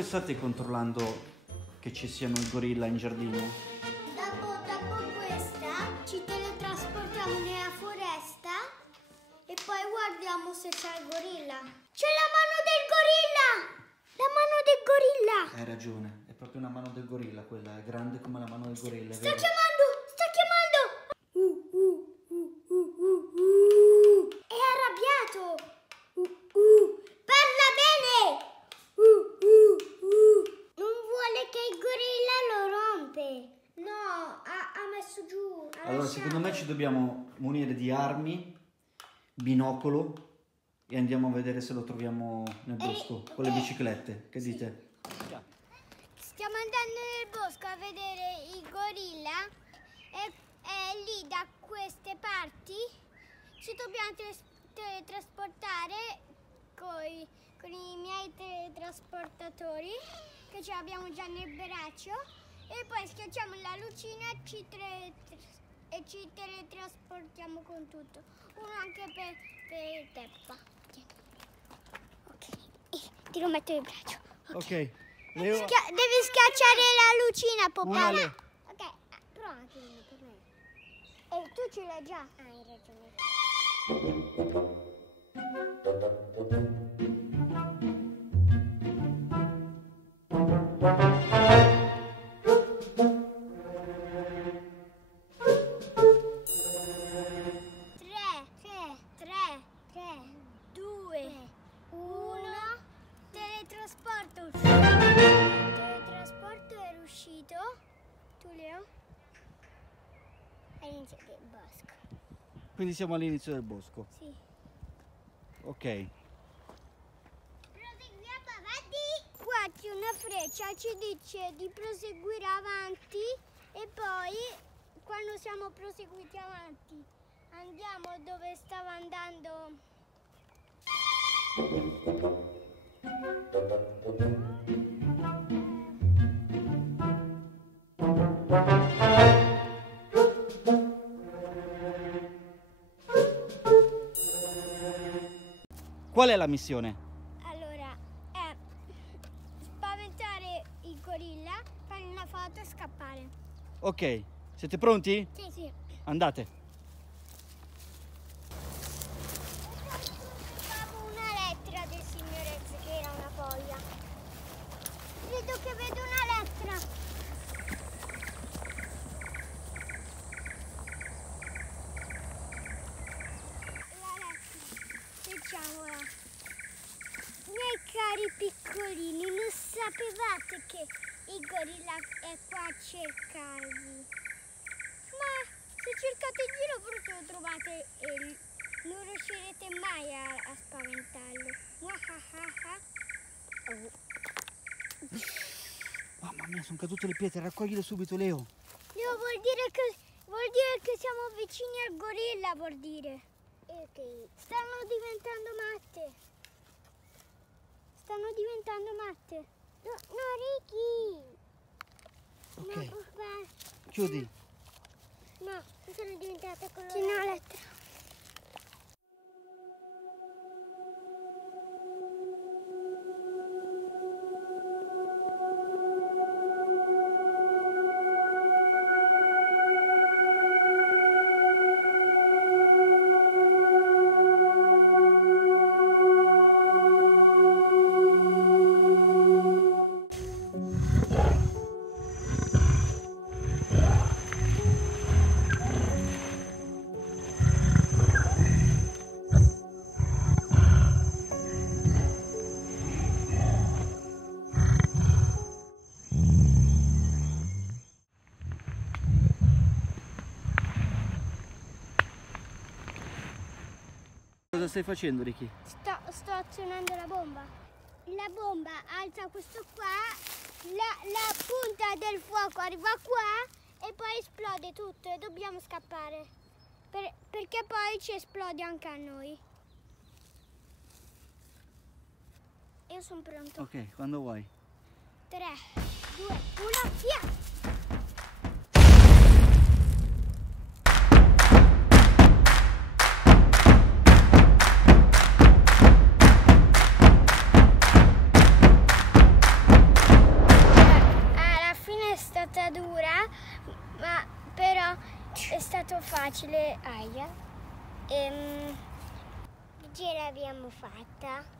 voi state controllando che ci siano i gorilla in giardino? Dopo questa ci teletrasportiamo nella foresta e poi guardiamo se c'è il gorilla. C'è la mano del gorilla! La mano del gorilla! Hai ragione, è proprio una mano del gorilla quella, è grande come la mano del gorilla. Sta chiamando! Sta chiamando! È arrabbiato! Parla bene! Non vuole che il gorilla lo rompe. No, ha messo giù. Allora, secondo me ci dobbiamo munire di armi, binocolo e andiamo a vedere se lo troviamo nel bosco con le biciclette. Che dite? Stiamo andando nel bosco a vedere il gorilla e lì da queste parti ci dobbiamo teletrasportare con i miei teletrasportatori che ce l'abbiamo già nel braccio e poi schiacciamo la lucina e ci teletrasportiamo con tutto. Uno anche per Peppa. Ok, ti lo metto in braccio. Ok. Devi schiacciare la lucina, papà. Ok, prova anche uno per me. E tu ce l'hai già. Ah, hai ragione. All'inizio del bosco. Quindi siamo all'inizio del bosco. Sì. Ok. Proseguiamo avanti. Qua c'è una freccia, ci dice di proseguire avanti e poi quando siamo proseguiti avanti andiamo dove stava andando. Qual è la missione? Allora, è spaventare il gorilla, fare una foto e scappare. Ok, siete pronti? Sì, sì. Andate. Trovavo una lettera del signor Rex che era una foglia. Credo che vedo una lettera. Leggiamola. Miei cari piccolini, non sapevate che il gorilla è qua a cercarvi. Ma se cercate in giro forse lo trovate e non riuscirete mai a spaventarlo. Mamma mia, sono cadute le pietre, raccoglile subito, Leo. Leo, vuol dire che siamo vicini al gorilla, vuol dire. Ok. Stanno diventando matte. Stanno diventando matte. No, Ricky. Ok. No, papà. Chiudi. No, sono diventate colorate. C'è una lettera. Cosa stai facendo, Ricky? Sto azionando la bomba. La bomba alza questo qua, la punta del fuoco arriva qua e poi esplode tutto e dobbiamo scappare. Perché poi ci esplode anche a noi. Io sono pronto. Ok, quando vuoi. 3, 2, 1, via! stata dura, ma però è stato facile. Aia. Ce l'abbiamo fatta.